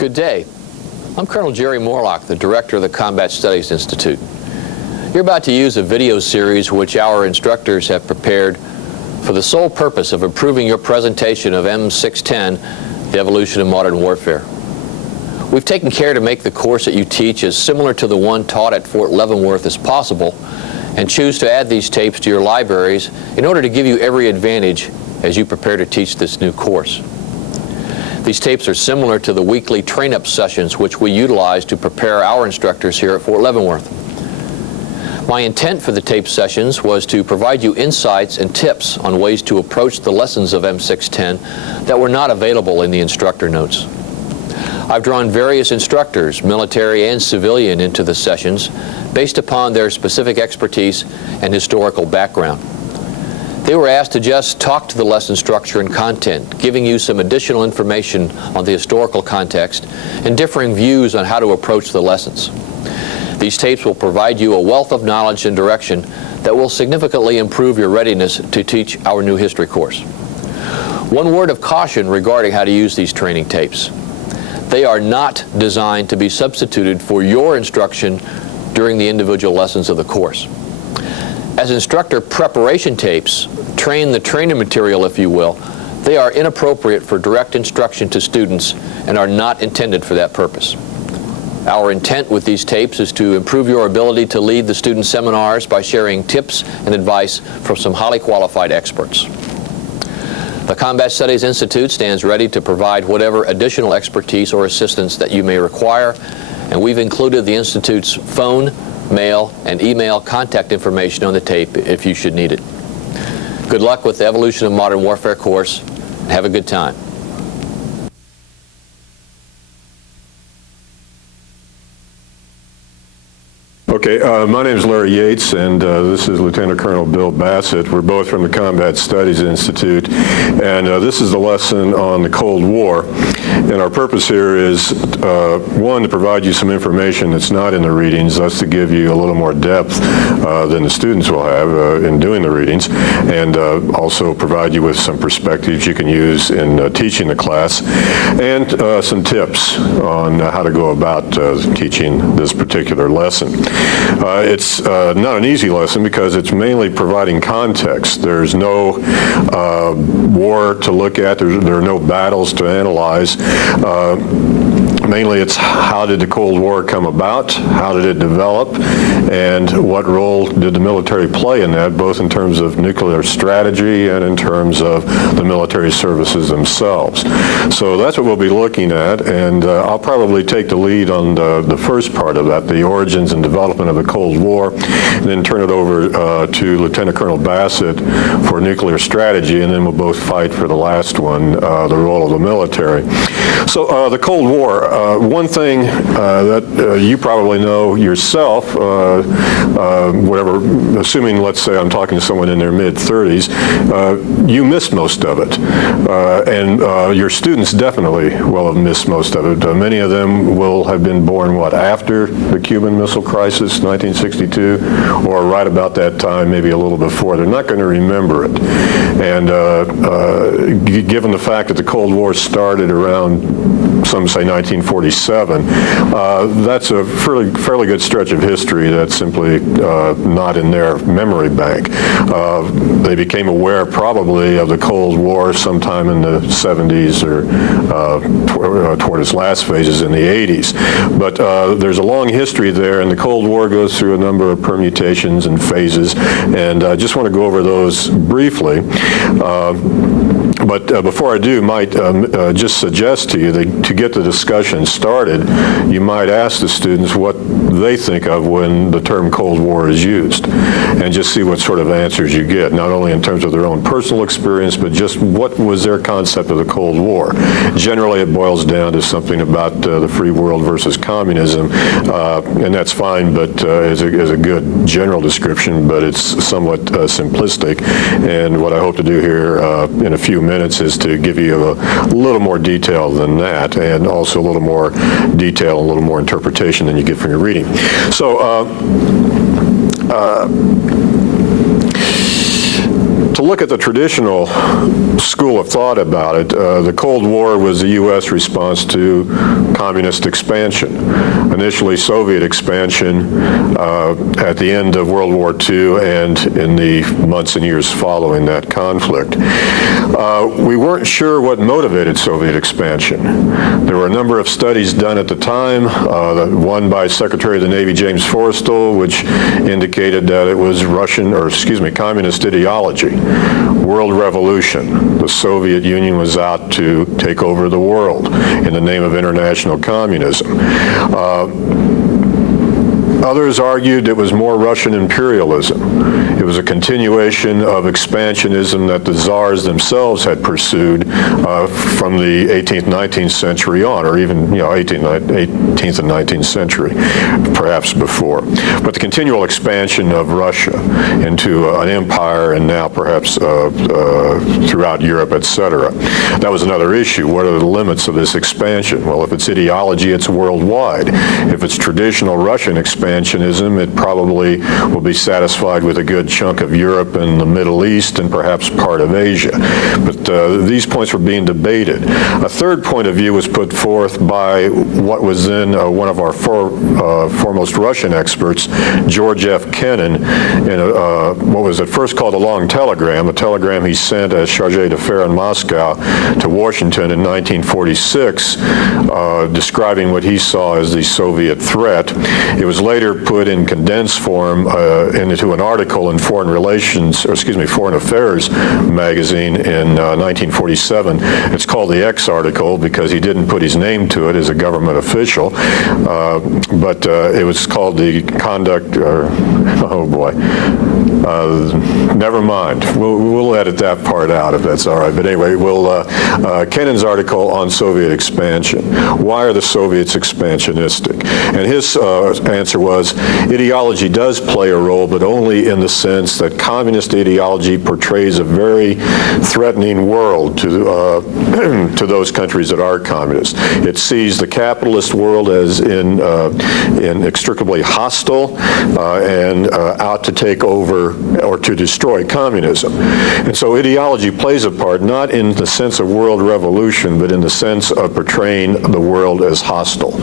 Good day. I'm Colonel Jerry Morlock, the Director of the Combat Studies Institute. You're about to use a video series which our instructors have prepared for the sole purpose of improving your presentation of M610, the Evolution of Modern Warfare. We've taken care to make the course that you teach as similar to the one taught at Fort Leavenworth as possible, and choose to add these tapes to your libraries in order to give you every advantage as you prepare to teach this new course. These tapes are similar to the weekly train-up sessions which we utilize to prepare our instructors here at Fort Leavenworth. My intent for the tape sessions was to provide you insights and tips on ways to approach the lessons of M610 that were not available in the instructor notes. I've drawn various instructors, military and civilian, into the sessions based upon their specific expertise and historical background. They were asked to just talk to the lesson structure and content, giving you some additional information on the historical context and differing views on how to approach the lessons. These tapes will provide you a wealth of knowledge and direction that will significantly improve your readiness to teach our new history course. One word of caution regarding how to use these training tapes. They are not designed to be substituted for your instruction during the individual lessons of the course. As instructor preparation tapes, train the trainer material, if you will, they are inappropriate for direct instruction to students and are not intended for that purpose. Our intent with these tapes is to improve your ability to lead the student seminars by sharing tips and advice from some highly qualified experts. The Combat Studies Institute stands ready to provide whatever additional expertise or assistance that you may require, and we've included the Institute's phone, mail, and email contact information on the tape if you should need it. Good luck with the Evolution of Modern Warfare course. Have a good time. Okay, my name is Larry Yates, and this is Lieutenant Colonel Bill Bassett. We're both from the Combat Studies Institute, and this is the lesson on the Cold War. And our purpose here is, one, to provide you some information that's not in the readings, thus to give you a little more depth than the students will have in doing the readings, and also provide you with some perspectives you can use in teaching the class, and some tips on how to go about teaching this particular lesson. It's not an easy lesson because it's mainly providing context. There's no war to look at. There are no battles to analyze. Mainly it's how did the Cold War come about, how did it develop, and what role did the military play in that, both in terms of nuclear strategy and in terms of the military services themselves. So that's what we'll be looking at, and I'll probably take the lead on the first part of that, the origins and development of the Cold War, and then turn it over to Lieutenant Colonel Bassett for nuclear strategy, and then we'll both fight for the last one, the role of the military. So the Cold War, one thing that you probably know yourself, assuming, let's say I'm talking to someone in their mid-30s, you missed most of it. And your students definitely will have missed most of it. Many of them will have been born, after the Cuban Missile Crisis, 1962, or right about that time, maybe a little before. They're not going to remember it. And given the fact that the Cold War started around, some say 1947, that's a fairly good stretch of history that's simply not in their memory bank. They became aware probably of the Cold War sometime in the 70s or toward its last phases in the 80s. But there's a long history there, and the Cold War goes through a number of permutations and phases, and I just want to go over those briefly. But before I do, might just suggest to you that to get the discussion started, you might ask the students what they think of when the term Cold War is used, and just see what sort of answers you get, not only in terms of their own personal experience, but just what was their concept of the Cold War. Generally, it boils down to something about the free world versus communism, and that's fine, but is a good general description, but it's somewhat simplistic. And what I hope to do here in a few minutes is to give you a little more detail than that, and also a little more detail, a little more interpretation than you get from your reading. So to look at the traditional school of thought about it, the Cold War was the U.S. response to communist expansion. Initially Soviet expansion at the end of World War II and in the months and years following that conflict. We weren't sure what motivated Soviet expansion. There were a number of studies done at the time, one by Secretary of the Navy James Forrestal, which indicated that it was communist ideology, world revolution. The Soviet Union was out to take over the world in the name of international communism. Others argued it was more Russian imperialism. It was a continuation of expansionism that the czars themselves had pursued from the 18th, 19th century on, or even 18th and 19th century, perhaps before. But the continual expansion of Russia into an empire and now perhaps throughout Europe, etc. That was another issue. What are the limits of this expansion? Well, if it's ideology, it's worldwide. If it's traditional Russian expansionism, it probably will be satisfied with a good chunk of Europe and the Middle East and perhaps part of Asia. But these points were being debated. A third point of view was put forth by what was then one of our foremost Russian experts, George F. Kennan, in what was at first called a long telegram, a telegram he sent as charge d'affaires in Moscow to Washington in 1946, describing what he saw as the Soviet threat. It was later put in condensed form into an article in Foreign Affairs magazine in 1947. It's called the X article because he didn't put his name to it as a government official, but it was called the conduct, oh boy, never mind. We'll edit that part out if that's all right. But anyway, Kennan's article on Soviet expansion. Why are the Soviets expansionistic? And his answer was, ideology does play a role, but only in the sense that communist ideology portrays a very threatening world to those countries that are communist. It sees the capitalist world as inextricably hostile and out to take over or to destroy communism. And so ideology plays a part, not in the sense of world revolution, but in the sense of portraying the world as hostile,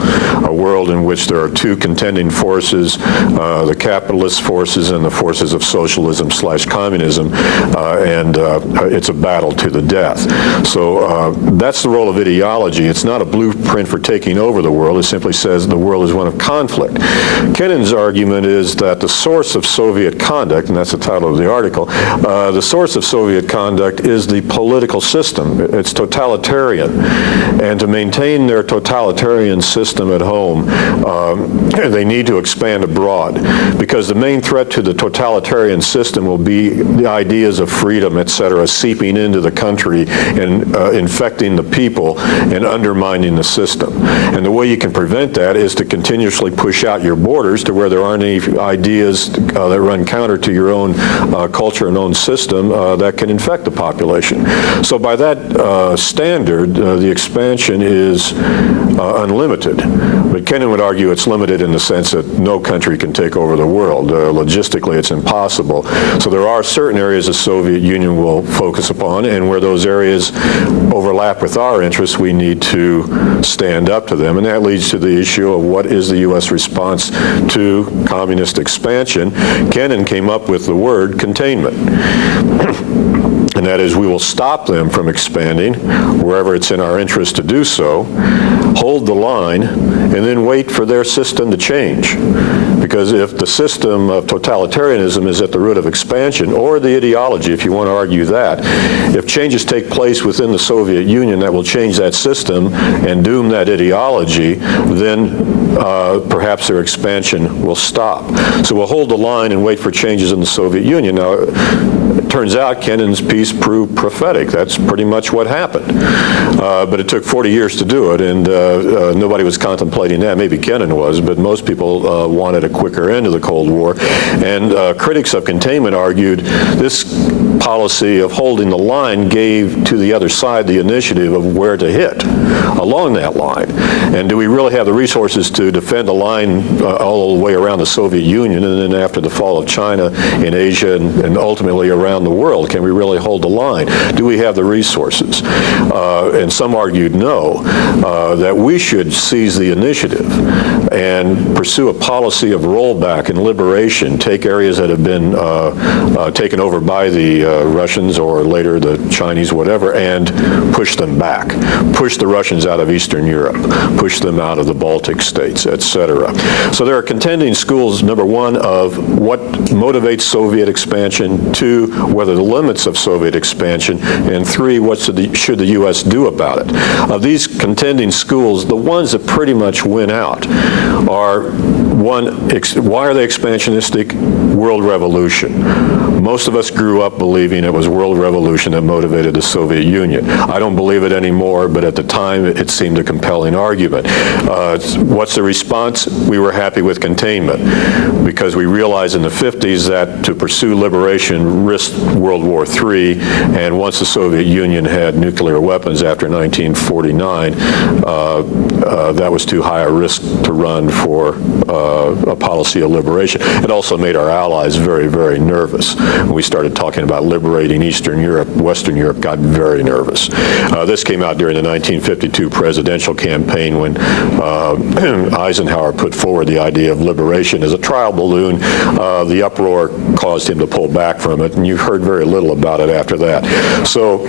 a world in which there are two contending forces, the capitalist forces and the forces of socialism/communism, and it's a battle to the death. So that's the role of ideology. It's not a blueprint for taking over the world. It simply says the world is one of conflict. Kennan's argument is that the source of Soviet conduct, and that's the title of the article, the source of Soviet conduct is the political system. It's totalitarian. And to maintain their totalitarian system at home, they need to expand abroad, because the main threat to the totalitarian system will be the ideas of freedom, etc., seeping into the country and infecting the people and undermining the system. And the way you can prevent that is to continuously push out your borders to where there aren't any ideas that run counter to your own culture and own system that can infect the population. So by that standard, the expansion is unlimited. But Kennan would argue it's limited in the sense that no country can take over the world. Logistically, it's impossible. So there are certain areas the Soviet Union will focus upon, and where those areas overlap with our interests, we need to stand up to them. And that leads to the issue of what is the U.S. response to communist expansion. Kennan came up with the word containment. And that is, we will stop them from expanding wherever it's in our interest to do so, hold the line, and then wait for their system to change. Because if the system of totalitarianism is at the root of expansion, or the ideology, if you want to argue that, if changes take place within the Soviet Union that will change that system and doom that ideology, then perhaps their expansion will stop. So we'll hold the line and wait for changes in the Soviet Union. Now, it turns out Kennan's piece proved prophetic. That's pretty much what happened. But it took 40 years to do it, and nobody was contemplating that. Maybe Kennan was, but most people wanted a quicker end to the Cold War. And critics of containment argued this policy of holding the line gave to the other side the initiative of where to hit along that line. And do we really have the resources to defend a line all the way around the Soviet Union, and then after the fall of China in Asia and ultimately around the world, can we really hold the line? Do we have the resources? And some argued no, that we should seize the initiative and pursue a policy of rollback and liberation, take areas that have been taken over by the Russians or later the Chinese, whatever, and push them back. Push the Russians out of Eastern Europe, push them out of the Baltic states, etc. So there are contending schools, number one, of what motivates Soviet expansion, two, what are the limits of Soviet expansion, and three, what should the U.S. do about it. Of these contending schools, the ones that pretty much win out are, one, why are they expansionistic? World revolution. Most of us grew up believing it was world revolution that motivated the Soviet Union. I don't believe it anymore, but at the time it seemed a compelling argument. What's the response? We were happy with containment because we realized in the 50s that to pursue liberation risked World War III, and once the Soviet Union had nuclear weapons after 1949, that was too high a risk to run for a policy of liberation. It also made our allies very, very nervous. When we started talking about liberating Eastern Europe, Western Europe got very nervous. This came out during the 1952 presidential campaign when Eisenhower put forward the idea of liberation as a trial balloon. The uproar caused him to pull back from it, and you've heard very little about it after that. So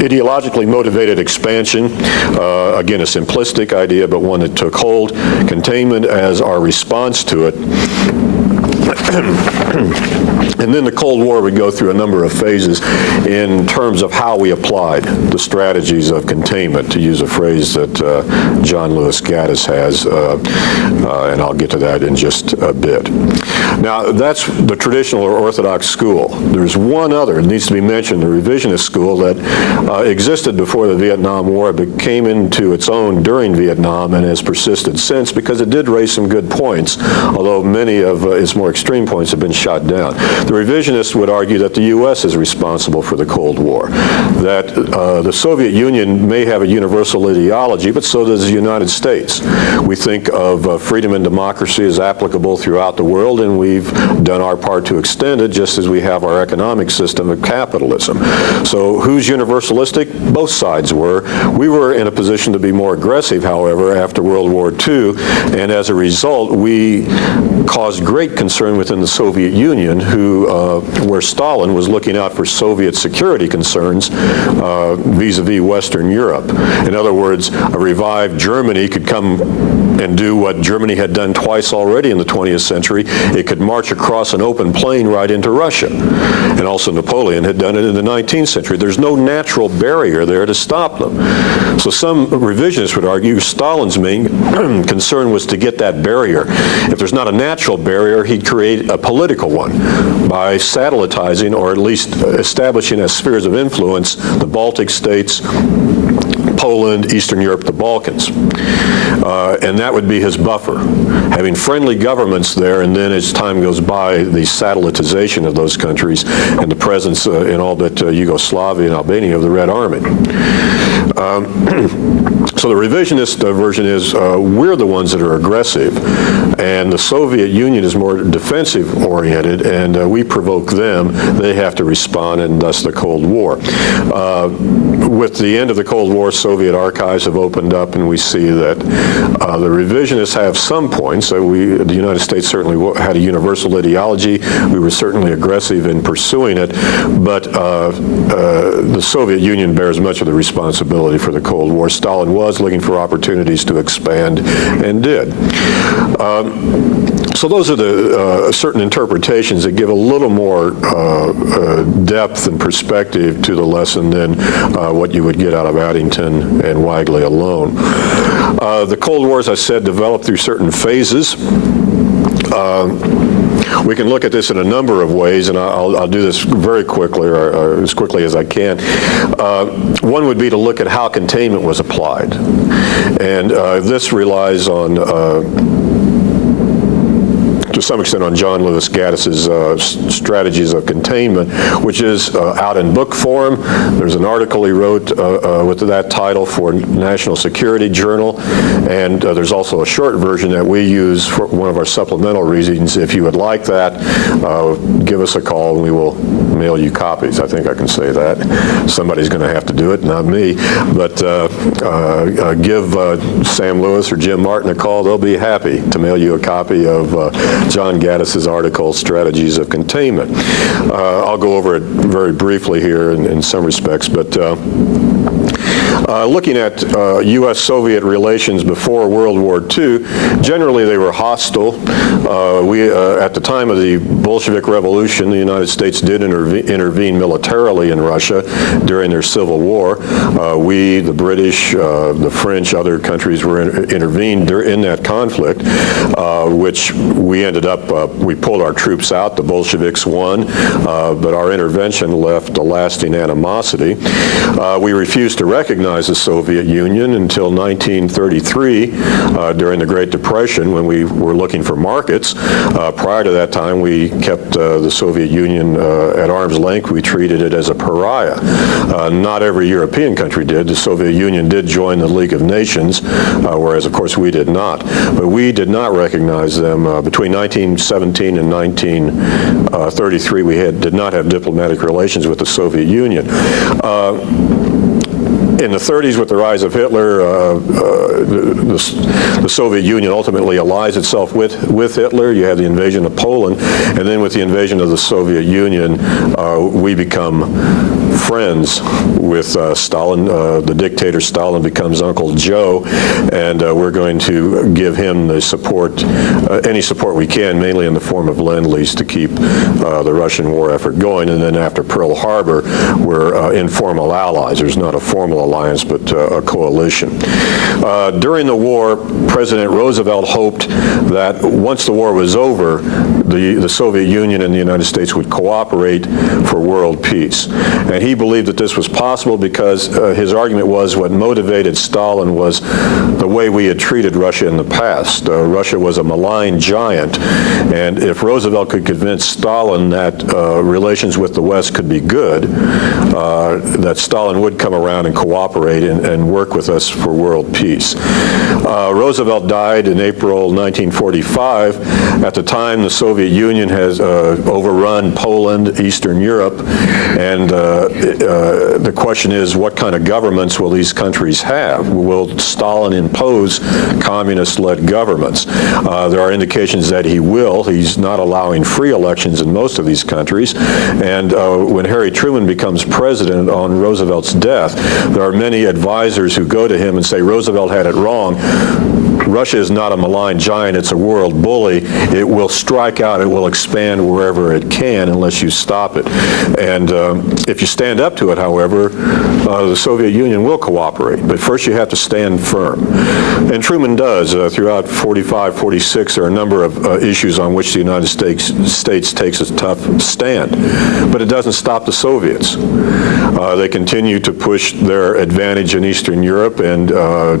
ideologically motivated expansion, again, a simplistic idea, but one that took hold. Containment as our response to it. And then the Cold War would go through a number of phases in terms of how we applied the strategies of containment, to use a phrase that John Lewis Gaddis has, and I'll get to that in just a bit. Now, that's the traditional or orthodox school. There's one other, it needs to be mentioned, the revisionist school that existed before the Vietnam War, but came into its own during Vietnam and has persisted since because it did raise some good points, although many of its more extreme points have been shot down. The revisionists would argue that the U.S. is responsible for the Cold War, that the Soviet Union may have a universal ideology, but so does the United States. We think of freedom and democracy as applicable throughout the world, and we've done our part to extend it, just as we have our economic system of capitalism. So who's universalistic? Both sides were. We were in a position to be more aggressive, however, after World War II, and as a result, we caused great concern within the Soviet Union, where Stalin was looking out for Soviet security concerns vis-a-vis Western Europe. In other words, a revived Germany could come and do what Germany had done twice already in the 20th century. It could march across an open plain right into Russia. And also Napoleon had done it in the 19th century. There's no natural barrier there to stop them. So some revisionists would argue Stalin's main concern was to get that barrier. If there's not a natural barrier, he'd create a political one by satellitizing, or at least establishing as spheres of influence, the Baltic states, Poland, Eastern Europe, the Balkans. And that would be his buffer, having friendly governments there, and then as time goes by, the satellitization of those countries and the presence in all but Yugoslavia and Albania of the Red Army. So the revisionist version is we're the ones that are aggressive, and the Soviet Union is more defensive-oriented, and we provoke them. They have to respond, and thus the Cold War. With the end of the Cold War, Soviet archives have opened up, and we see that the revisionists have some points. The United States certainly had a universal ideology. We were certainly aggressive in pursuing it, but the Soviet Union bears much of the responsibility for the Cold War. Stalin was looking for opportunities to expand and did. So those are the certain interpretations that give a little more depth and perspective to the lesson than what you would get out of Addington and Wagley alone. The Cold War, as I said, developed through certain phases. We can look at this in a number of ways, and I'll do this very quickly, or as quickly as I can. One would be to look at how containment was applied. And this relies on to some extent on John Lewis Gaddis's Strategies of Containment, which is out in book form. There's an article he wrote with that title for National Security Journal, and there's also a short version that we use for one of our supplemental readings. If you would like that, give us a call and we will mail you copies. I think I can say that. Somebody's going to have to do it, not me. But give Sam Lewis or Jim Martin a call. They'll be happy to mail you a copy of John Gaddis's article, Strategies of Containment. I'll go over it very briefly here in some respects, but looking at U.S.-Soviet relations before World War II, generally they were hostile. At the time of the Bolshevik Revolution, the United States did intervene militarily in Russia during their civil war. We, the British, the French, other countries intervened in that conflict, which we ended up, we pulled our troops out. The Bolsheviks won, but our intervention left a lasting animosity. We refused to recognize the Soviet Union until 1933 during the Great Depression, when we were looking for markets. Prior to that time, we kept the Soviet Union at arm's length. We treated it as a pariah. Not every European country did. The Soviet Union did join the League of Nations, whereas, of course, we did not. But we did not recognize them. Between 1917 and 1933, we did not have diplomatic relations with the Soviet Union. In the 30s, with the rise of Hitler, the Soviet Union ultimately allies itself with Hitler. You have the invasion of Poland, and then with the invasion of the Soviet Union, we become friends with Stalin. The dictator Stalin becomes Uncle Joe, and we're going to give him the support, any support we can, mainly in the form of Lend-Lease to keep the Russian war effort going. And then after Pearl Harbor, we're informal allies. There's not a formal alliance, but a coalition. During the war, President Roosevelt hoped that once the war was over, the Soviet Union and the United States would cooperate for world peace. And he believed that this was possible because his argument was what motivated Stalin was the way we had treated Russia in the past. Russia was a malign giant, and if Roosevelt could convince Stalin that relations with the West could be good, that Stalin would come around and cooperate and work with us for world peace. Roosevelt died in April 1945. At the time, the Soviet Union has overrun Poland, Eastern Europe, and the question is, what kind of governments will these countries have? Will Stalin impose communist-led governments? There are indications that he will. He's not allowing free elections in most of these countries. And when Harry Truman becomes president on Roosevelt's death, there are many advisors who go to him and say, Roosevelt had it wrong. Russia is not a malign giant, it's a world bully. It will strike out, it will expand wherever it can unless you stop it. And if you stand up to it, however, the Soviet Union will cooperate. But first you have to stand firm. And Truman does. Throughout 45, 46, there are a number of issues on which the United States takes a tough stand. But it doesn't stop the Soviets. They continue to push their advantage in Eastern Europe and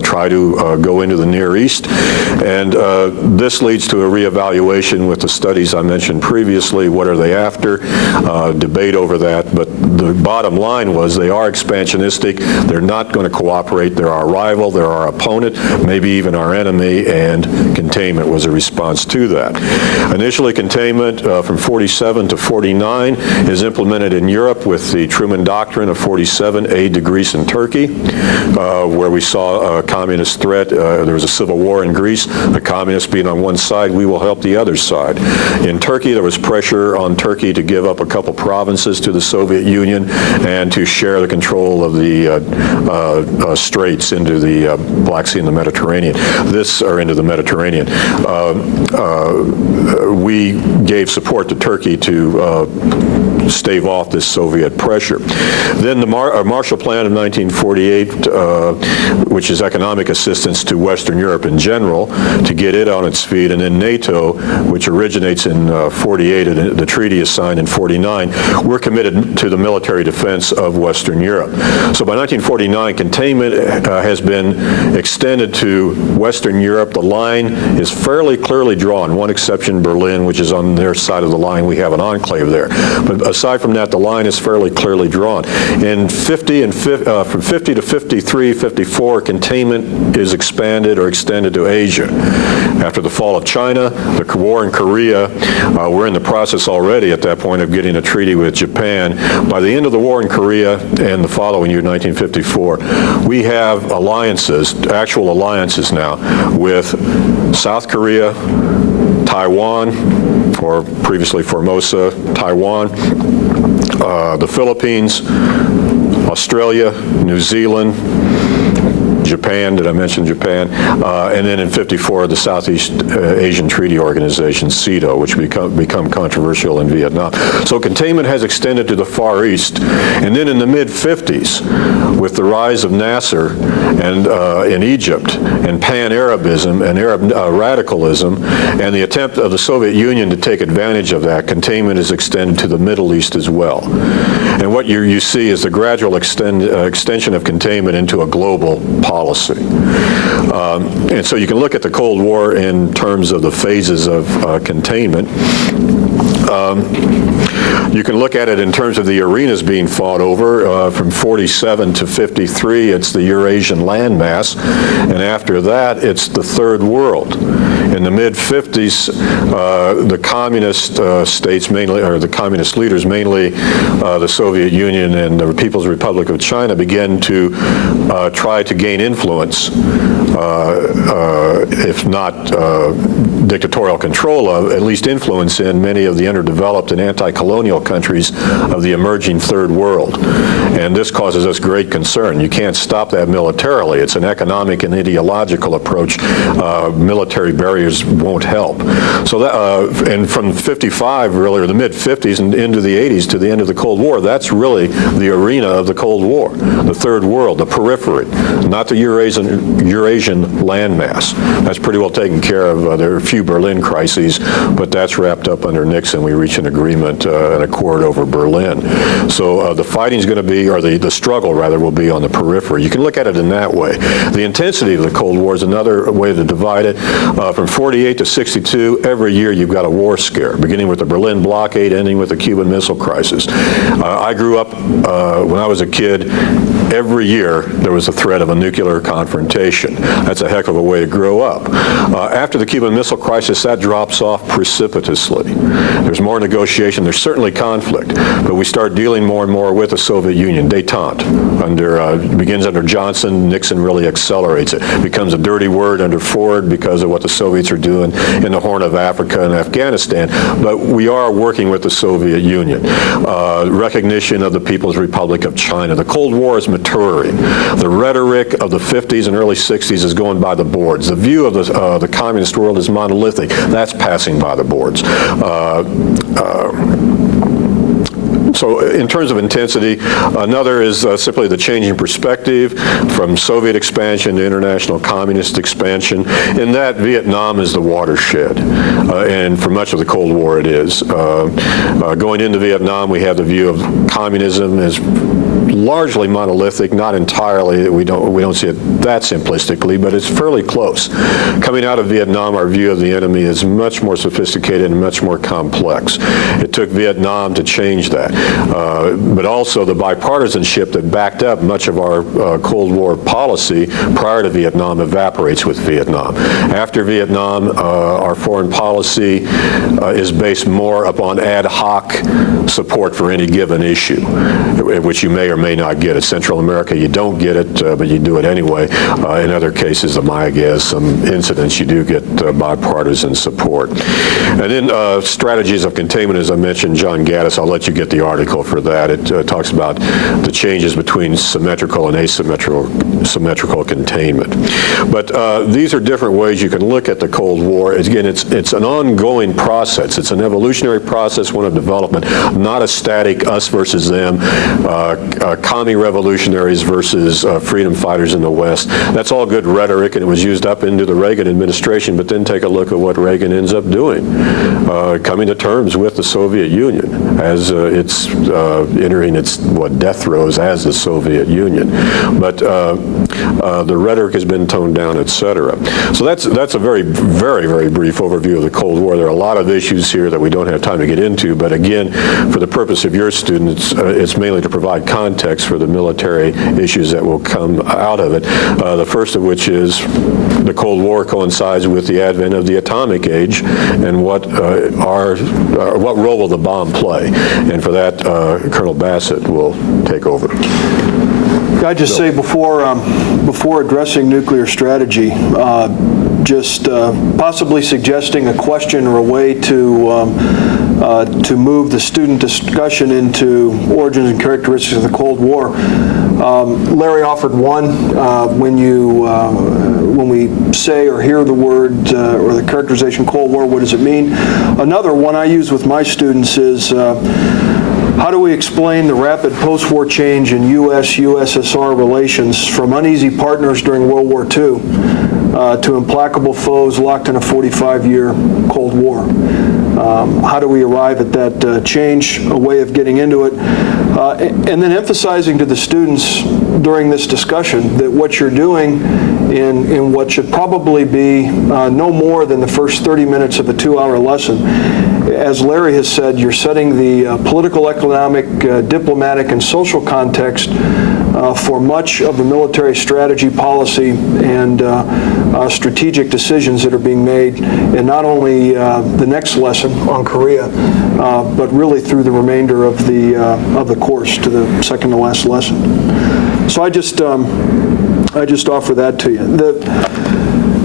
try to go into the Near East. And this leads to a reevaluation with the studies I mentioned previously. What are they after? Debate over that. But the bottom line was they are expansionistic. They're not going to cooperate. They're our rival. They're our opponent, maybe even our enemy, and containment was a response to that. Initially, containment from 47 to 49 is implemented in Europe with the Truman Doctrine of 47, aid to Greece and Turkey, where we saw a communist threat. There was a civil war in Greece. The communists being on one side, we will help the other side. In Turkey, there was pressure on Turkey to give up a couple provinces to the Soviet Union and to share the control of the straits into the Black Sea and the Mediterranean. Into the Mediterranean. We gave support to Turkey to stave off this Soviet pressure. Then the Marshall Plan of 1948, which is economic assistance to Western Europe in general to get it on its feet, and then NATO, which originates in 48, and the treaty is signed in 49. We're committed to the military defense of Western Europe. So by 1949, containment has been extended to Western Europe. The line is fairly clearly drawn, one exception, Berlin, which is on their side of the line. We have an enclave there. But aside from that, the line is fairly clearly drawn. In from 50 to 53, 54, containment is expanded or extended to Asia. After the fall of China, the war in Korea, we're in the process already at that point of getting a treaty with Japan. By the end of the war in Korea and the following year, 1954, we have alliances, actual alliances now, with South Korea, Taiwan, or previously Formosa, Taiwan, the Philippines, Australia, New Zealand, Japan, did I mention Japan? And then in 54, the Southeast Asian Treaty Organization, CETO, which become controversial in Vietnam. So containment has extended to the Far East. And then in the mid-50s, with the rise of Nasser and in Egypt, and pan-Arabism and Arab radicalism, and the attempt of the Soviet Union to take advantage of that, containment is extended to the Middle East as well. And what you see is the gradual extension of containment into a global policy. And so you can look at the Cold War in terms of the phases of containment. You can look at it in terms of the arenas being fought over. From 47 to 53, it's the Eurasian landmass, and after that, it's the Third World. In the mid-50s, the communist states mainly, or the communist leaders, mainly the Soviet Union and the People's Republic of China, began to try to gain influence, if not dictatorial control of, at least influence in many of the underdeveloped and anti-colonial countries of the emerging Third World. And this causes us great concern. You can't stop that militarily. It's an economic and ideological approach. Military barriers won't help. So that, and from 55, really, or the mid-50s and into the 80s to the end of the Cold War, that's really the arena of the Cold War, the Third World, the periphery, not the Eurasian landmass. That's pretty well taken care of. There are a few Berlin crises, but that's wrapped up under Nixon. We reached an agreement, an accord over Berlin. So the fighting is going to be, or the struggle, rather, will be on the periphery. You can look at it in that way. The intensity of the Cold War is another way to divide it. From 48 to 62, every year you've got a war scare, beginning with the Berlin blockade, ending with the Cuban Missile Crisis. I grew up, when I was a kid, every year there was a threat of a nuclear confrontation. That's a heck of a way to grow up. After the Cuban Missile Crisis, that drops off precipitously. There's more negotiation, there's certainly conflict, but we start dealing more and more with the Soviet Union. Détente begins under Johnson. Nixon really accelerates it. Becomes a dirty word under Ford because of what the Soviets are doing in the Horn of Africa and Afghanistan, but we are working with the Soviet Union. Recognition of the People's Republic of China. The Cold War is maturing. The rhetoric of the 50s and early 60s is going by the boards. The view of the communist world is monolithic. That's passing by the boards. So in terms of intensity, another is simply the changing perspective from Soviet expansion to international communist expansion. In that, Vietnam is the watershed, and for much of the Cold War it is. Going into Vietnam, we have the view of communism as largely monolithic, not entirely. We don't see it that simplistically, but it's fairly close. Coming out of Vietnam, our view of the enemy is much more sophisticated and much more complex. It took Vietnam to change that. But also the bipartisanship that backed up much of our Cold War policy prior to Vietnam evaporates with Vietnam. After Vietnam, our foreign policy is based more upon ad hoc support for any given issue, which you may or may not get it. Central America, you don't get it, but you do it anyway. In other cases, the Maya gas, some incidents, you do get bipartisan support. And then strategies of containment, as I mentioned, John Gaddis, I'll let you get the article for that. It talks about the changes between symmetrical and asymmetrical containment. But these are different ways you can look at the Cold War. Again, it's an ongoing process. It's an evolutionary process, one of development, not a static us versus them, commie revolutionaries versus freedom fighters in the West. That's all good rhetoric, and it was used up into the Reagan administration, but then take a look at what Reagan ends up doing, coming to terms with the Soviet Union as it's entering its death throes as the Soviet Union. But the rhetoric has been toned down, et cetera. So that's a very, very, very brief overview of the Cold War. There are a lot of issues here that we don't have time to get into, but again, for the purpose of your students, it's mainly to provide context for the military issues that will come out of it. The first of which is the Cold War coincides with the advent of the atomic age, and what role will the bomb play? And for that, Colonel Bassett will take over. I'd just say before addressing nuclear strategy, just possibly suggesting a question or a way to move the student discussion into origins and characteristics of the Cold War. Larry offered one. When we say or hear the word or the characterization Cold War, what does it mean? Another one I use with my students is how do we explain the rapid post-war change in U.S.-USSR relations from uneasy partners during World War II to implacable foes locked in a 45-year Cold War? How do we arrive at that change, a way of getting into it? And then emphasizing to the students during this discussion that what you're doing in what should probably be no more than the first 30 minutes of a 2-hour lesson, as Larry has said, you're setting the political, economic, diplomatic, and social context for much of the military strategy, policy, and strategic decisions that are being made in not only the next lesson on Korea, but really through the remainder of the course to the second to last lesson. So I just offer that to you.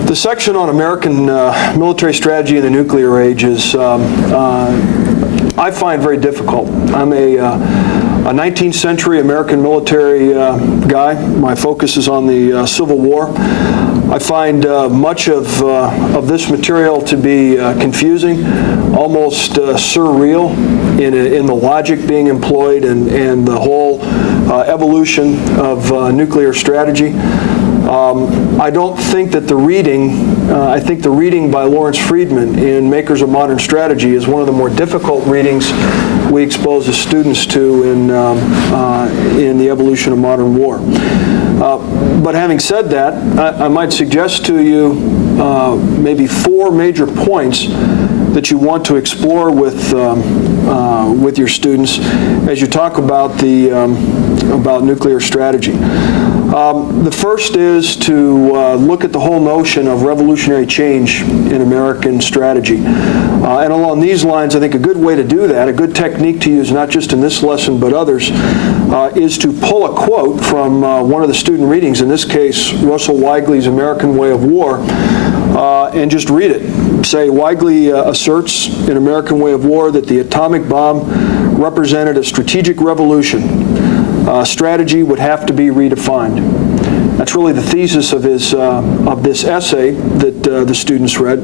The section on American military strategy in the nuclear age is, I find very difficult. I'm a 19th century American military guy. My focus is on the Civil War. I find much of this material to be confusing, almost surreal in the logic being employed and the whole evolution of nuclear strategy. I don't think that the reading, I think the reading by Lawrence Friedman in Makers of Modern Strategy is one of the more difficult readings we expose the students to in the evolution of modern war. But having said that, I might suggest to you maybe 4 major points that you want to explore with your students as you talk about about nuclear strategy. The first is to look at the whole notion of revolutionary change in American strategy. And along these lines, I think a good way to do that, a good technique to use not just in this lesson but others, is to pull a quote from one of the student readings, in this case Russell Weigley's American Way of War, and just read it. Say, Weigley asserts in American Way of War that the atomic bomb represented a strategic revolution. Strategy would have to be redefined. That's really the thesis of this essay that the students read.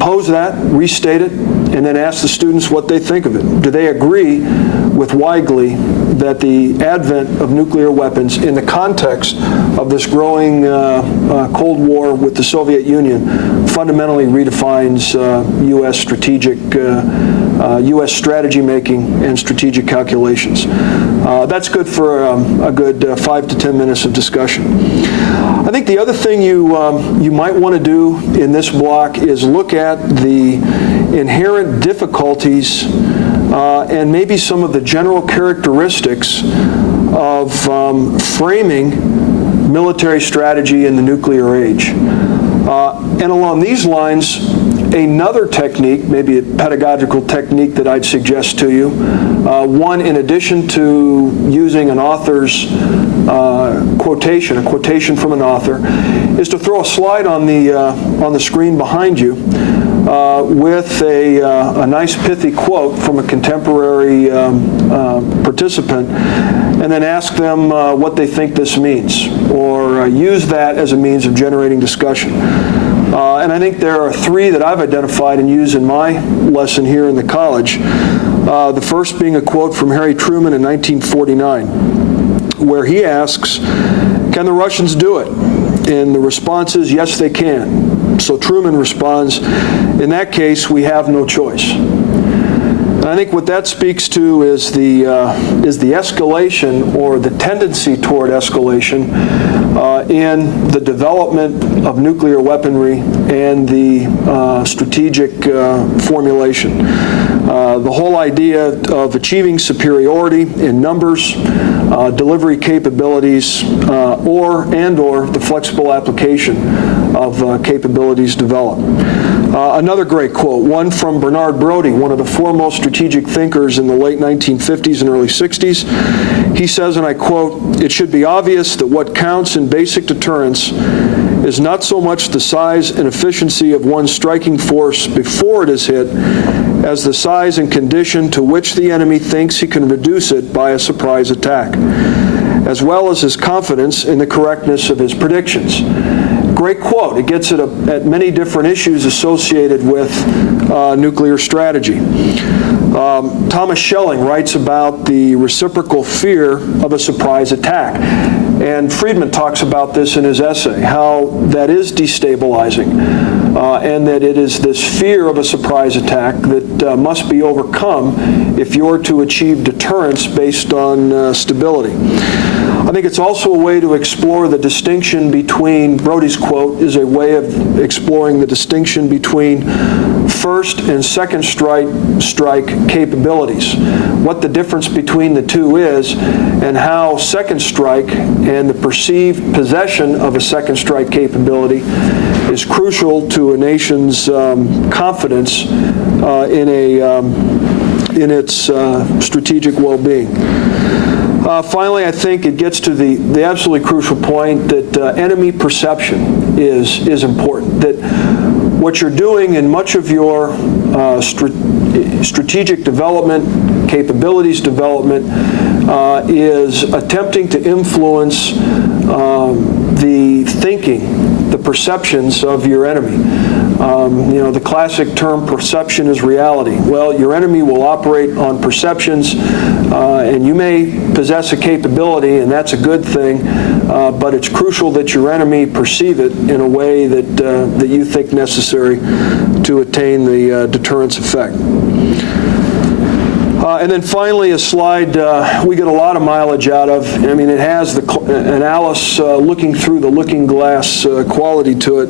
Pose that, restate it, and then ask the students what they think of it. Do they agree with Weigley that the advent of nuclear weapons in the context of this growing Cold War with the Soviet Union fundamentally redefines U.S. U.S. strategy making and strategic calculations? That's good for a good 5 to 10 minutes of discussion. I think the other thing you might want to do in this block is look at the inherent difficulties and maybe some of the general characteristics of framing military strategy in the nuclear age. And along these lines, Another technique, maybe a pedagogical technique that I'd suggest to you, one in addition to using an author's quotation, a quotation from an author, is to throw a slide on the screen behind you with a nice pithy quote from a contemporary participant, and then ask them what they think this means, or use that as a means of generating discussion. And I think there are three that I've identified and use in my lesson here in the college. The first being a quote from Harry Truman in 1949, where he asks, "Can the Russians do it?" And the response is, "Yes, they can." So Truman responds, "In that case, we have no choice." And I think what that speaks to is the escalation, or the tendency toward escalation, in the development of nuclear weaponry and the strategic formulation. The whole idea of achieving superiority in numbers, delivery capabilities, or the flexible application of capabilities developed. Another great quote, one from Bernard Brodie, one of the foremost strategic thinkers in the late 1950s and early 60s. He says, and I quote, "It should be obvious that what counts in basic deterrence is not so much the size and efficiency of one's striking force before it is hit, as the size and condition to which the enemy thinks he can reduce it by a surprise attack, as well as his confidence in the correctness of his predictions." Great quote. It gets at many different issues associated with nuclear strategy. Thomas Schelling writes about the reciprocal fear of a surprise attack. And Friedman talks about this in his essay, how that is destabilizing, and that it is this fear of a surprise attack that must be overcome if you're to achieve deterrence based on stability. I think it's also a way to explore the distinction between, Brodie's quote is a way of exploring the distinction between first and second strike capabilities, what the difference between the two is, and how second strike and the perceived possession of a second strike capability is crucial to a nation's confidence in its strategic well-being. Finally, I think it gets to the absolutely crucial point that enemy perception is important, that what you're doing in much of your strategic development, capabilities development, is attempting to influence the thinking, the perceptions of your enemy. The classic term, perception is reality. Well, your enemy will operate on perceptions, and you may possess a capability, and that's a good thing, but it's crucial that your enemy perceive it in a way that you think necessary to attain the deterrence effect. And then finally, a slide we get a lot of mileage out of. I mean, it has an Alice looking through the looking glass quality to it,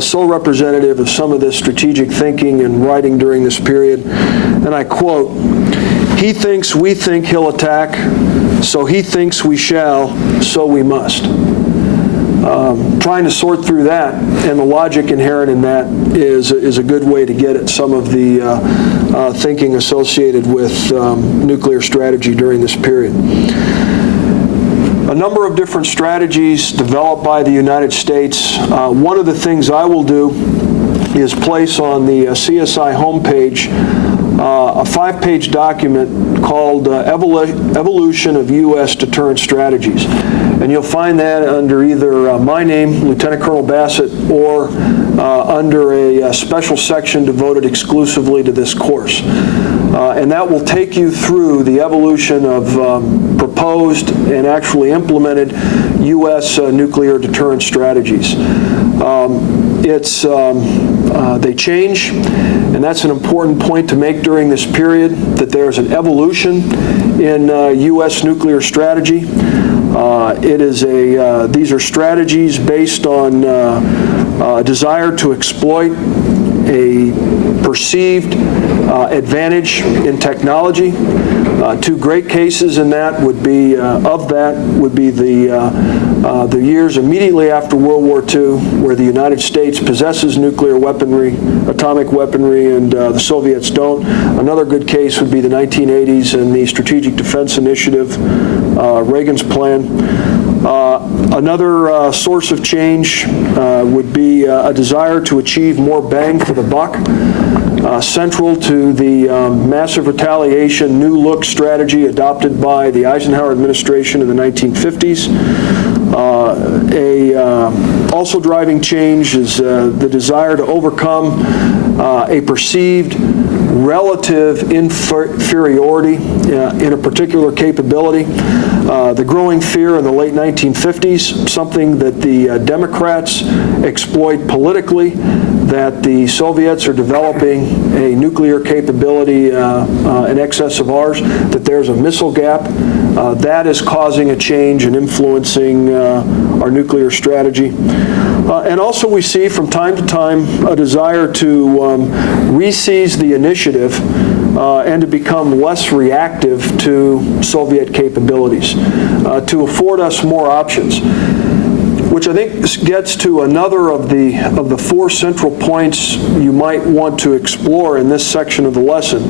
so representative of some of this strategic thinking and writing during this period. And I quote, "He thinks we think he'll attack, so he thinks we shall, so we must." Trying to sort through that and the logic inherent in that is a good way to get at some of the thinking associated with nuclear strategy during this period. A number of different strategies developed by the United States. One of the things I will do is place on the CSI homepage a 5-page document called Evolution of U.S. Deterrent Strategies. And you'll find that under either my name, Lieutenant Colonel Bassett, or under a special section devoted exclusively to this course. And that will take you through the evolution of proposed and actually implemented U.S. Nuclear deterrent strategies. They change, and that's an important point to make during this period, that there's an evolution in U.S. nuclear strategy. These are strategies based on a desire to exploit a perceived advantage in technology. Two great cases in that would be the years immediately after World War II, where the United States possesses nuclear weaponry, atomic weaponry, and the Soviets don't. Another good case would be the 1980s and the Strategic Defense Initiative, Reagan's plan. Another source of change would be a desire to achieve more bang for the buck. Central to the massive retaliation, new look strategy adopted by the Eisenhower administration in the 1950s. Also driving change is the desire to overcome a perceived relative inferiority in a particular capability. The growing fear in the late 1950s, something that the Democrats exploit politically, that the Soviets are developing a nuclear capability in excess of ours, that there's a missile gap. That is causing a change and influencing our nuclear strategy. And also we see from time to time a desire to reseize the initiative and to become less reactive to Soviet capabilities, to afford us more options, which I think gets to another of the four central points you might want to explore in this section of the lesson,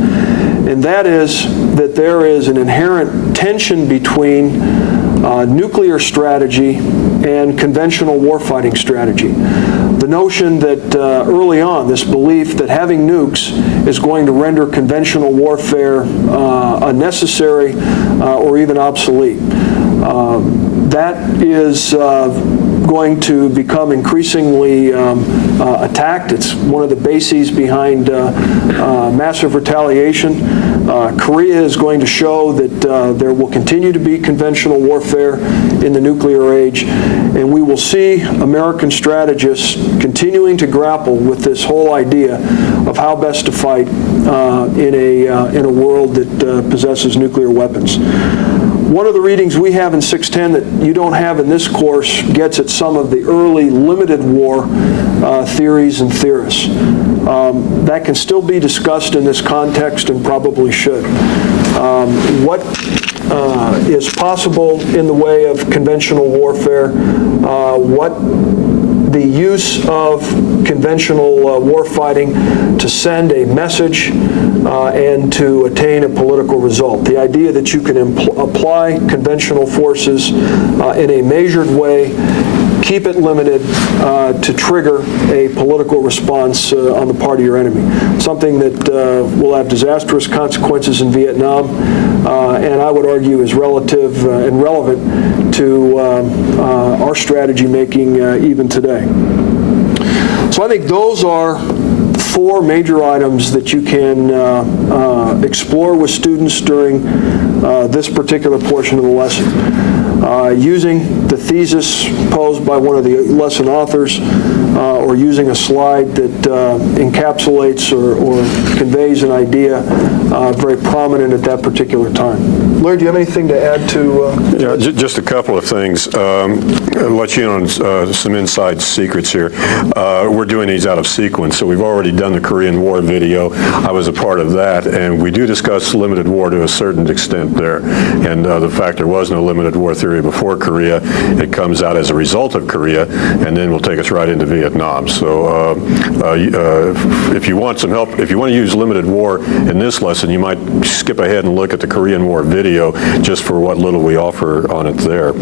and that is that there is an inherent tension between nuclear strategy and conventional warfighting strategy. The notion that early on, this belief that having nukes is going to render conventional warfare unnecessary or even obsolete. That is going to become increasingly attacked. It's one of the bases behind massive retaliation. Korea is going to show that there will continue to be conventional warfare in the nuclear age, and we will see American strategists continuing to grapple with this whole idea of how best to fight in a world that possesses nuclear weapons. One of the readings we have in 610 that you don't have in this course gets at some of the early limited war theories and theorists. That can still be discussed in this context and probably should. What is possible in the way of conventional warfare, what the use of conventional warfighting to send a message and to attain a political result. The idea that you can apply conventional forces in a measured way, keep it limited to trigger a political response on the part of your enemy. Something that will have disastrous consequences in Vietnam, and I would argue is relative and relevant to our strategy making even today. So I think those are four major items that you can explore with students during this particular portion of the lesson. Using the thesis posed by one of the lesson authors, or using a slide that encapsulates or conveys an idea very prominent at that particular time. Larry, do you have anything to add to? Yeah, just a couple of things. I'll let you in on some inside secrets here. We're doing these out of sequence, so we've already done the Korean War video. I was a part of that, and we do discuss limited war to a certain extent there. And the fact there was no limited war theory before Korea, it comes out as a result of Korea, and then will take us right into Vietnam. So if you want some help, if you want to use limited war in this lesson, you might skip ahead and look at the Korean War video just for what little we offer on it there.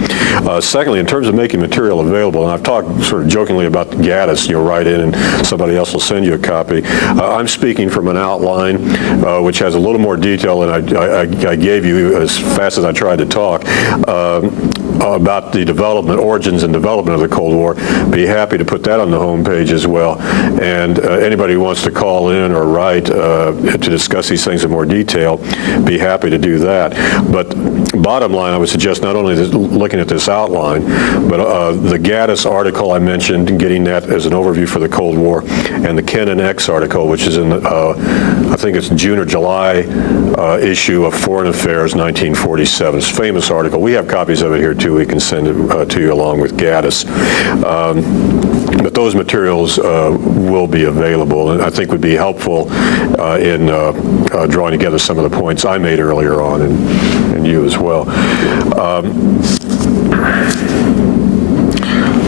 Secondly, in terms of making material available, and I've talked sort of jokingly about the Gaddis, you'll write in and somebody else will send you a copy. I'm speaking from an outline which has a little more detail than I gave you as fast as I tried to talk about the origins and development of the Cold War. Be happy to put that on the homepage as well. And anybody who wants to call in or write to discuss these things in more detail, be happy to do that. But bottom line, I would suggest not only looking at this outline, but the Gaddis article I mentioned, and getting that as an overview for the Cold War, and the Ken and X article, which is in I think it's June or July issue of Foreign Affairs, 1947. It's a famous article. We have copies of it here too we can send it to you along with Gaddis. But those materials will be available, and I think would be helpful in drawing together some of the points I made earlier on, and you as well.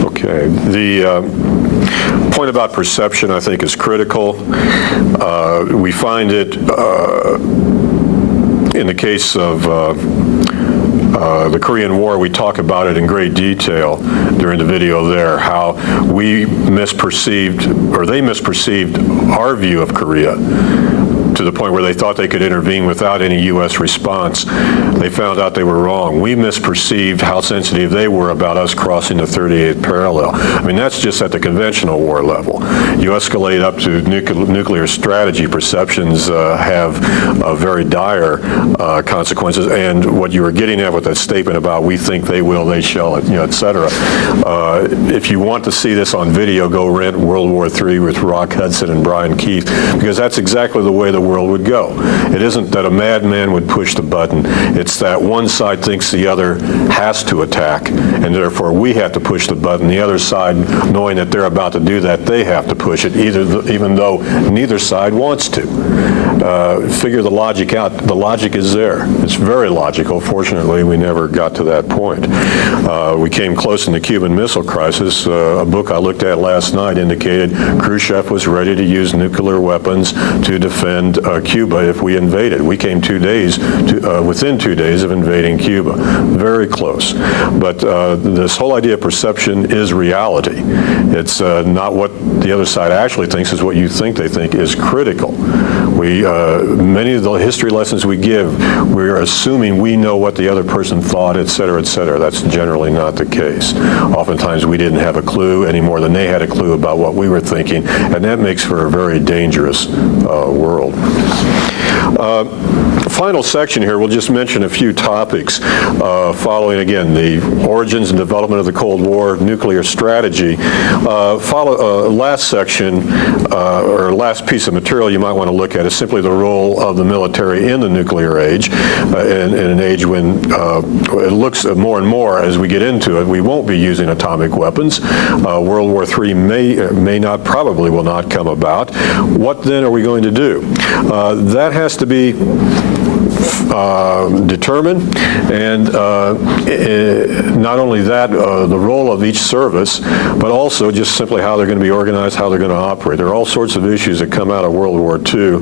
Okay. The point about perception, I think, is critical. We find it in the case of the Korean War. We talk about it in great detail during the video there, how we misperceived, or they misperceived, our view of Korea to the point where they thought they could intervene without any U.S. response. They found out they were wrong. We misperceived how sensitive they were about us crossing the 38th parallel. I mean, that's just at the conventional war level. You escalate up to nuclear strategy, perceptions have very dire consequences. And what you were getting at with that statement about we think they will, they shall, et cetera. If you want to see this on video, go rent World War III with Rock Hudson and Brian Keith, because that's exactly the way the world would go. It isn't that a madman would push the button. It's that one side thinks the other has to attack, and therefore we have to push the button. The other side, knowing that they're about to do that, they have to push it, even though neither side wants to. Figure the logic out. The logic is there. It's very logical. Fortunately, we never got to that point. We came close in the Cuban Missile Crisis. A book I looked at last night indicated Khrushchev was ready to use nuclear weapons to defend Cuba if we invaded. We came within 2 days of invading Cuba. Very close. But this whole idea of perception is reality. It's not what the other side actually thinks, is what you think they think is critical. Many of the history lessons we give, we're assuming we know what the other person thought, et cetera, et cetera. That's generally not the case. Oftentimes we didn't have a clue any more than they had a clue about what we were thinking, and that makes for a very dangerous world. Final section here, we'll just mention a few topics following, again, the origins and development of the Cold War, nuclear strategy. Last section, or last piece of material you might want to look at is simply the role of the military in the nuclear age, in an age when it looks more and more as we get into it, we won't be using atomic weapons. World War III may not, probably will not come about. What then are we going to do? That has to be determined, and not only that, the role of each service, but also just simply how they're going to be organized, how they're going to operate. There are all sorts of issues that come out of World War II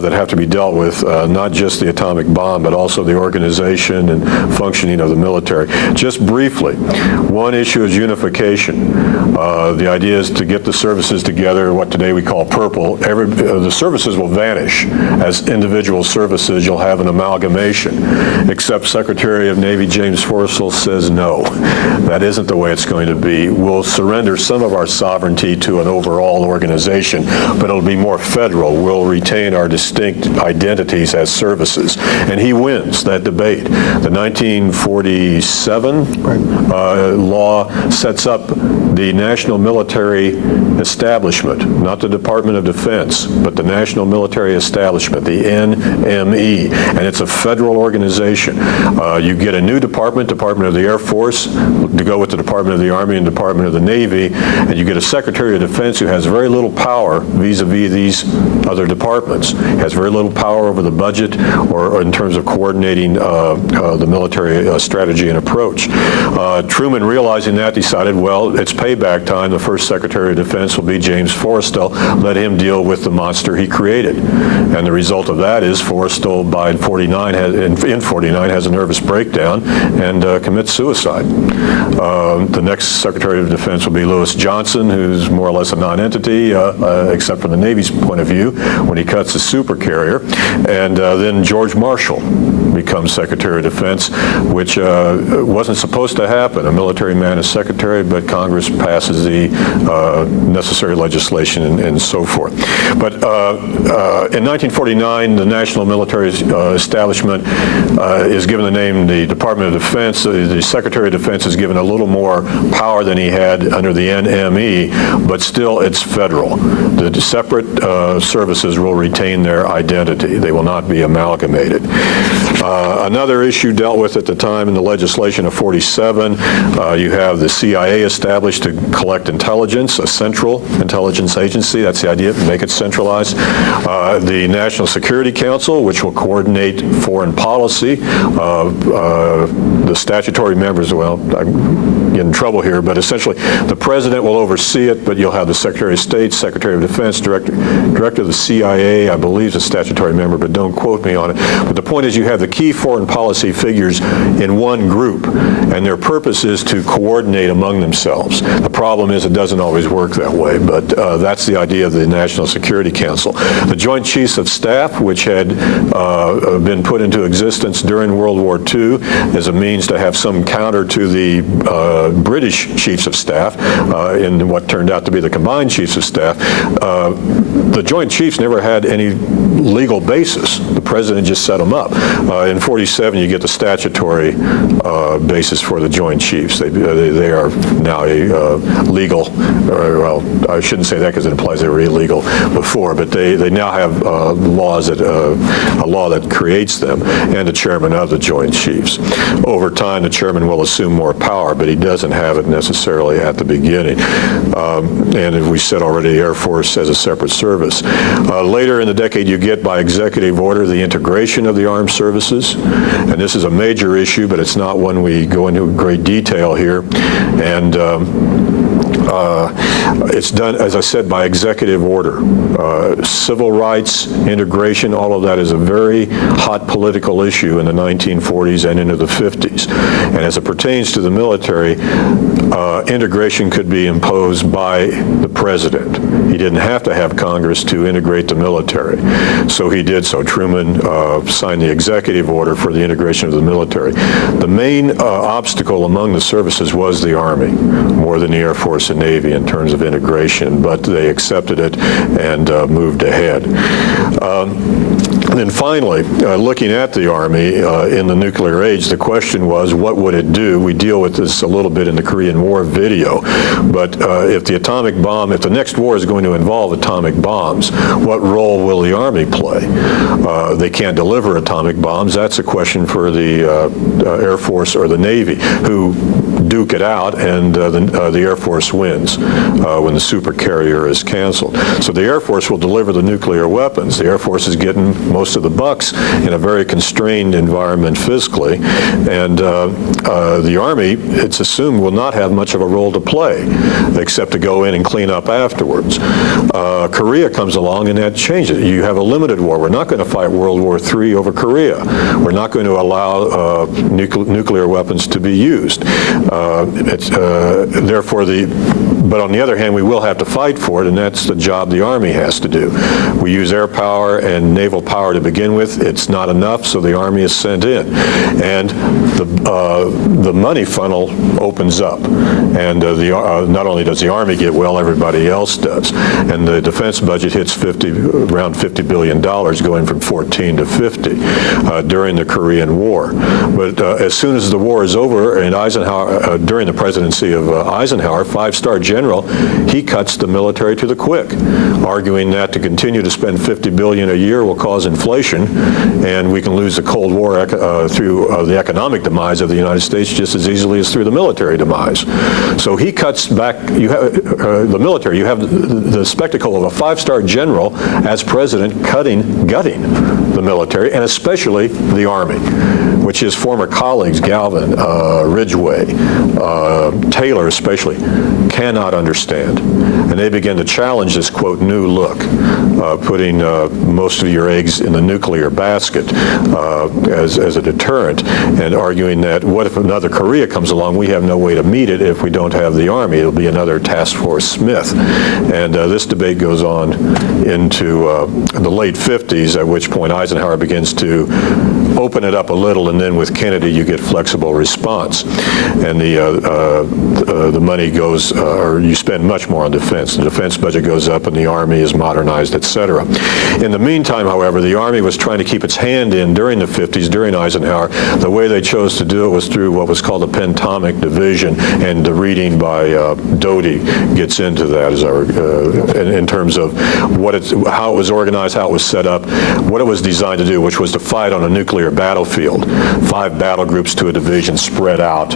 that have to be dealt with, not just the atomic bomb, but also the organization and functioning of the military. Just briefly, one issue is unification. The idea is to get the services together, what today we call purple. The services will vanish as individual services. You'll have an amalgamation, except Secretary of Navy James Forrestal says no. That isn't the way it's going to be. We'll surrender some of our sovereignty to an overall organization, but it'll be more federal. We'll retain our distinct identities as services. And he wins that debate. The 1947 law sets up the National Military Establishment, not the Department of Defense, but the National Military Establishment, the NME, and it's a federal organization. You get a new department, Department of the Air Force, to go with the Department of the Army and Department of the Navy, and you get a Secretary of Defense who has very little power vis-a-vis these other departments. He has very little power over the budget or in terms of coordinating the military strategy and approach. Truman, realizing that, decided, well, it's payback time. The first Secretary of Defense will be James Forrestal. Let him deal with the monster he created. And the result of that is Forrestal, in 49 has a nervous breakdown and commits suicide. The next Secretary of Defense will be Lewis Johnson, who's more or less a non-entity, except from the Navy's point of view, when he cuts the supercarrier. And then George Marshall becomes Secretary of Defense, which wasn't supposed to happen. A military man is secretary, but Congress passes the necessary legislation and so forth. But in 1949, the National Military Establishment is given the name the Department of Defense. The Secretary of Defense is given a little more power than he had under the NME, but still it's federal. The separate services will retain their identity. They will not be amalgamated. Another issue dealt with at the time in the legislation of 47, you have the CIA established to collect intelligence, a central intelligence agency. That's the idea, make it centralized. The National Security Council, which will coordinate foreign policy. The statutory members, well, I'm getting in trouble here, but essentially the president will oversee it, but you'll have the Secretary of State, Secretary of Defense, Director of the CIA, I believe is a statutory member, but don't quote me on it. But the point is you have the key foreign policy figures in one group, and their purpose is to coordinate among themselves. The problem is it doesn't always work that way, but that's the idea of the National Security Council. The Joint Chiefs of Staff, which had been put into existence during World War II as a means to have some counter to the British Chiefs of Staff in what turned out to be the Combined Chiefs of Staff. The Joint Chiefs never had any legal basis. The president just set them up. In 47, you get the statutory basis for the Joint Chiefs. They are now a legal, well, I shouldn't say that because it implies they were illegal before, but they now have laws that, a law that creates them, and a chairman of the Joint Chiefs. Over time, the chairman will assume more power, but he doesn't have it necessarily at the beginning. And as we said already, the Air Force as a separate service. Later in the decade, you get by executive order the integration of the armed services, and this is a major issue, but it's not one we go into great detail here. And it's done, as I said, by executive order. Civil rights, integration, all of that is a very hot political issue in the 1940s and into the 50s. And as it pertains to the military, integration could be imposed by the president. He didn't have to have Congress to integrate the military. So he did so. Truman signed the executive order for the integration of the military. The main obstacle among the services was the Army, more than the Air Force and Navy in terms of integration, but they accepted it and moved ahead. And then finally, looking at the Army in the nuclear age, the question was, what would it do? We deal with this a little bit in the Korean War video, but if the atomic bomb, if the next war is going to involve atomic bombs, what role will the Army play? They can't deliver atomic bombs. That's a question for the Air Force or the Navy, who duke it out, and the Air Force wins when the supercarrier is canceled. So the Air Force will deliver the nuclear weapons. The Air Force is getting most of the bucks in a very constrained environment physically, and the Army, it's assumed, will not have much of a role to play, except to go in and clean up afterwards. Korea comes along, and that changes it. You have a limited war. We're not going to fight World War III over Korea. We're not going to allow nuclear weapons to be used. Therefore, but on the other hand, we will have to fight for it, and that's the job the Army has to do. We use air power and naval power to begin with. It's not enough, so the Army is sent in. And the money funnel opens up. And not only does the Army get well, everybody else does. And the defense budget hits around $50 billion, going from 14 to 50 during the Korean War. But as soon as the war is over, and Eisenhower, during the presidency of Eisenhower, five-star general, he cuts the military to the quick, arguing that to continue to spend $50 billion a year will cause inflation, and we can lose the Cold War through the economic demise of the United States just as easily as through the military demise. So he cuts back. You have the military. You have the spectacle of a five-star general as president gutting the military, and especially the Army, which his former colleagues, Galvin, Ridgway, Taylor especially, cannot understand. And they begin to challenge this, quote, new look, putting most of your eggs in the nuclear basket as a deterrent, and arguing that what if another Korea comes along, we have no way to meet it if we don't have the Army. It'll be another Task Force Smith. And this debate goes on into the late 50s, at which point Eisenhower begins to open it up a little, and then with Kennedy you get flexible response, and the money goes, or you spend much more on defense. The defense budget goes up, and the Army is modernized, etc. In the meantime, however, the Army was trying to keep its hand in during the 50s, during Eisenhower. The way they chose to do it was through what was called a pentomic division, and the reading by Doty gets into that as in terms of how it was organized, how it was set up, what it was designed to do, which was to fight on a nuclear nuclear battlefield. 5 battle groups to a division spread out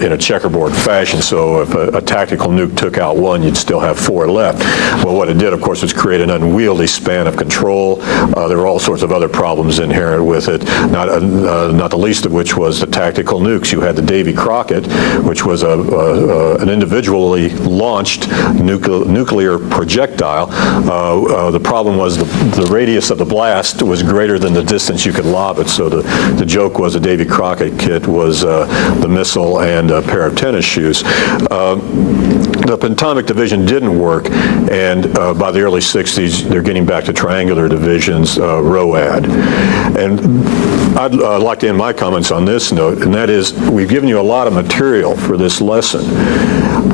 in a checkerboard fashion, so if a tactical nuke took out one, you'd still have 4 left. Well, what it did, of course, was create an unwieldy span of control. There were all sorts of other problems inherent with it, not the least of which was the tactical nukes. You had the Davy Crockett, which was an individually launched nuclear projectile. The problem was the radius of the blast was greater than the distance you could lob it, so the joke was the Davy Crockett kit was the missile and a pair of tennis shoes. The Pentomic Division didn't work, and by the early 60s, they're getting back to triangular divisions, ROAD. And I'd like to end my comments on this note, and that is, we've given you a lot of material for this lesson.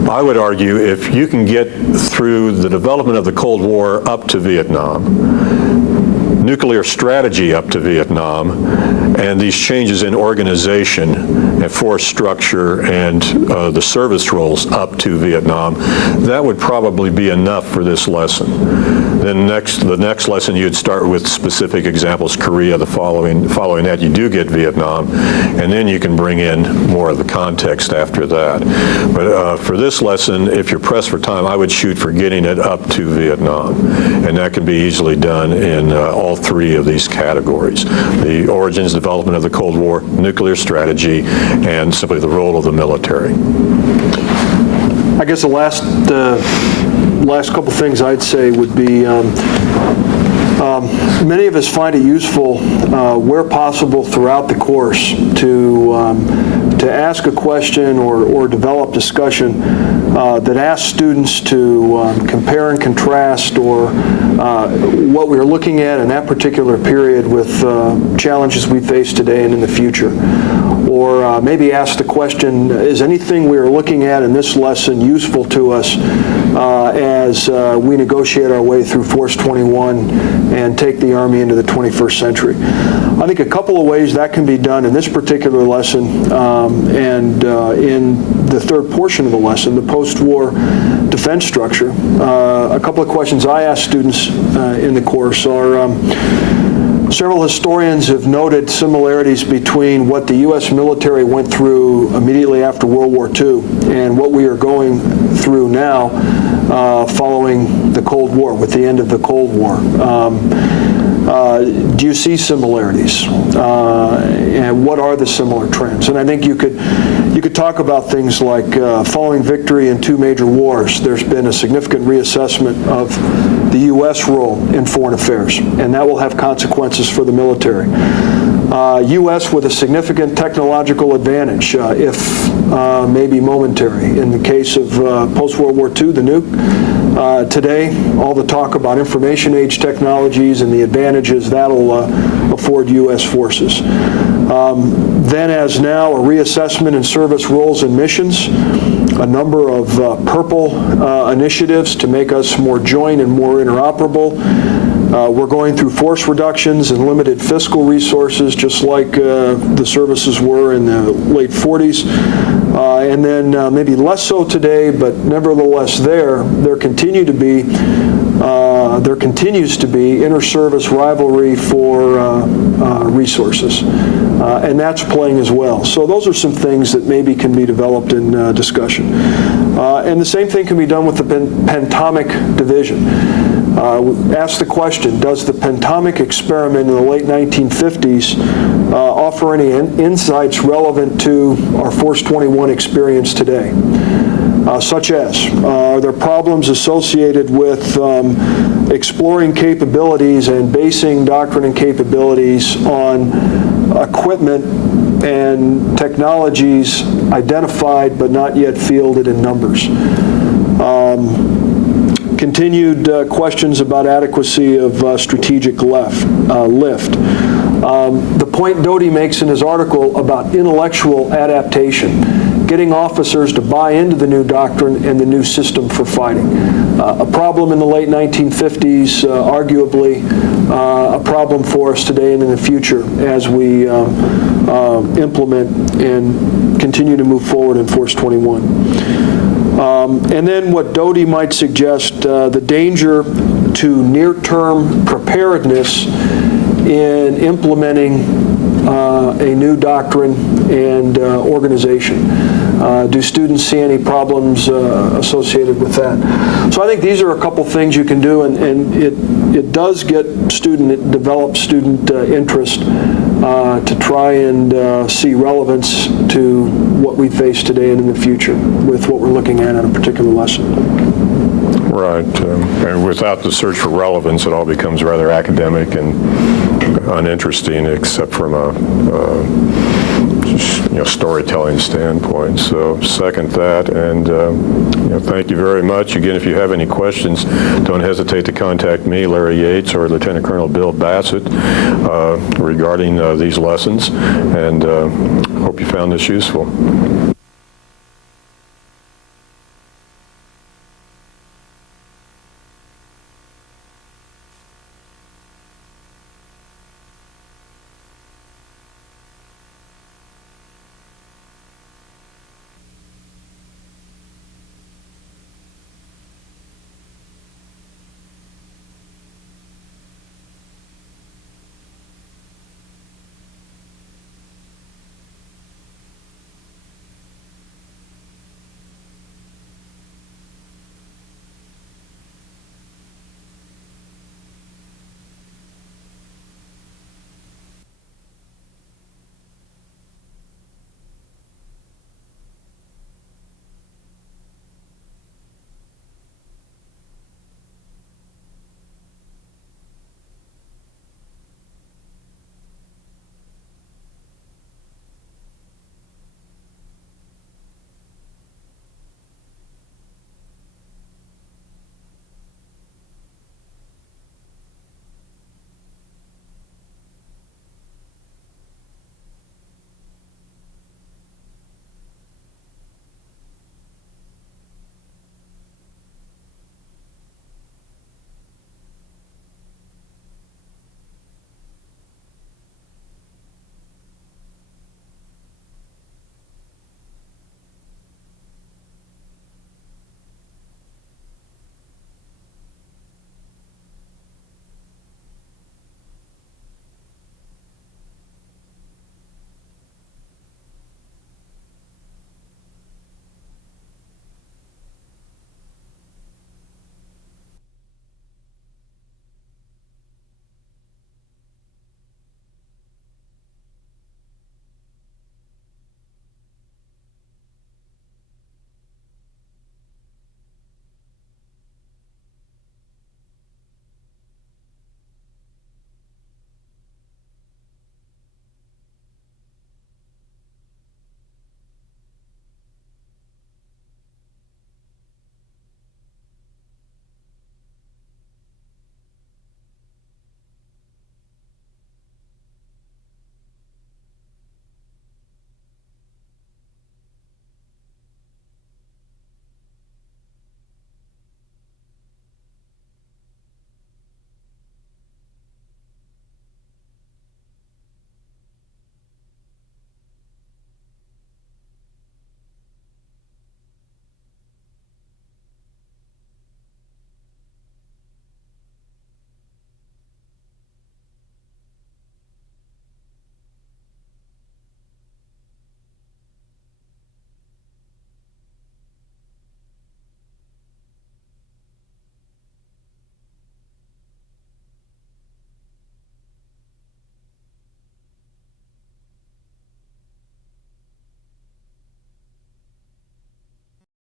I would argue if you can get through the development of the Cold War up to Vietnam, nuclear strategy up to Vietnam, and these changes in organization and force structure and the service roles up to Vietnam, that would probably be enough for this lesson. Then the next lesson, you'd start with specific examples, Korea. Following that, you do get Vietnam, and then you can bring in more of the context after that. But for this lesson, if you're pressed for time, I would shoot for getting it up to Vietnam, and that can be easily done in all 3 of these categories: the origins, development of the Cold War, nuclear strategy, and simply the role of the military. I guess the last couple things I'd say would be many of us find it useful where possible throughout the course to ask a question or develop discussion that asks students to compare and contrast or what we're looking at in that particular period with challenges we face today and in the future. Or maybe ask the question, is anything we are looking at in this lesson useful to us as we negotiate our way through Force 21 and take the Army into the 21st century? I think a couple of ways that can be done in this particular lesson and in the third portion of the lesson, the post-war defense structure. A couple of questions I ask students in the course are, several historians have noted similarities between what the U.S. military went through immediately after World War II and what we are going through now following the Cold War, with the end of the Cold War. Do you see similarities? And what are the similar trends? And I think you could talk about things like following victory in 2 major wars, there's been a significant reassessment of the U.S. role in foreign affairs, and that will have consequences for the military. U.S. with a significant technological advantage, if maybe momentary. In the case of post-World War II, the nuke, today, all the talk about information age technologies and the advantages that'll afford U.S. forces. Then as now, a reassessment in service roles and missions, a number of purple initiatives to make us more joint and more interoperable. We're going through force reductions and limited fiscal resources, just like the services were in the late 40s. And then maybe less so today, but nevertheless there continues to be inter-service rivalry for resources. And that's playing as well. So those are some things that maybe can be developed in discussion. And the same thing can be done with the Pentomic Division. Ask the question, does the Pentomic experiment in the late 1950s offer any insights relevant to our Force 21 experience today? Such as, are there problems associated with exploring capabilities and basing doctrine and capabilities on equipment and technologies identified but not yet fielded in numbers? Continued questions about adequacy of strategic lift. The point Doty makes in his article about intellectual adaptation, getting officers to buy into the new doctrine and the new system for fighting. A problem in the late 1950s, arguably a problem for us today and in the future as we implement and continue to move forward in Force 21. And then what Doty might suggest, the danger to near-term preparedness in implementing a new doctrine and organization? Do students see any problems associated with that? So I think these are a couple things you can do, and it does develop student interest to try and see relevance to what we face today and in the future with what we're looking at in a particular lesson. Right. And without the search for relevance, it all becomes rather academic and uninteresting, except from a storytelling standpoint. So second that, and thank you very much. Again, if you have any questions, don't hesitate to contact me, Larry Yates, or Lieutenant Colonel Bill Bassett regarding these lessons, and hope you found this useful.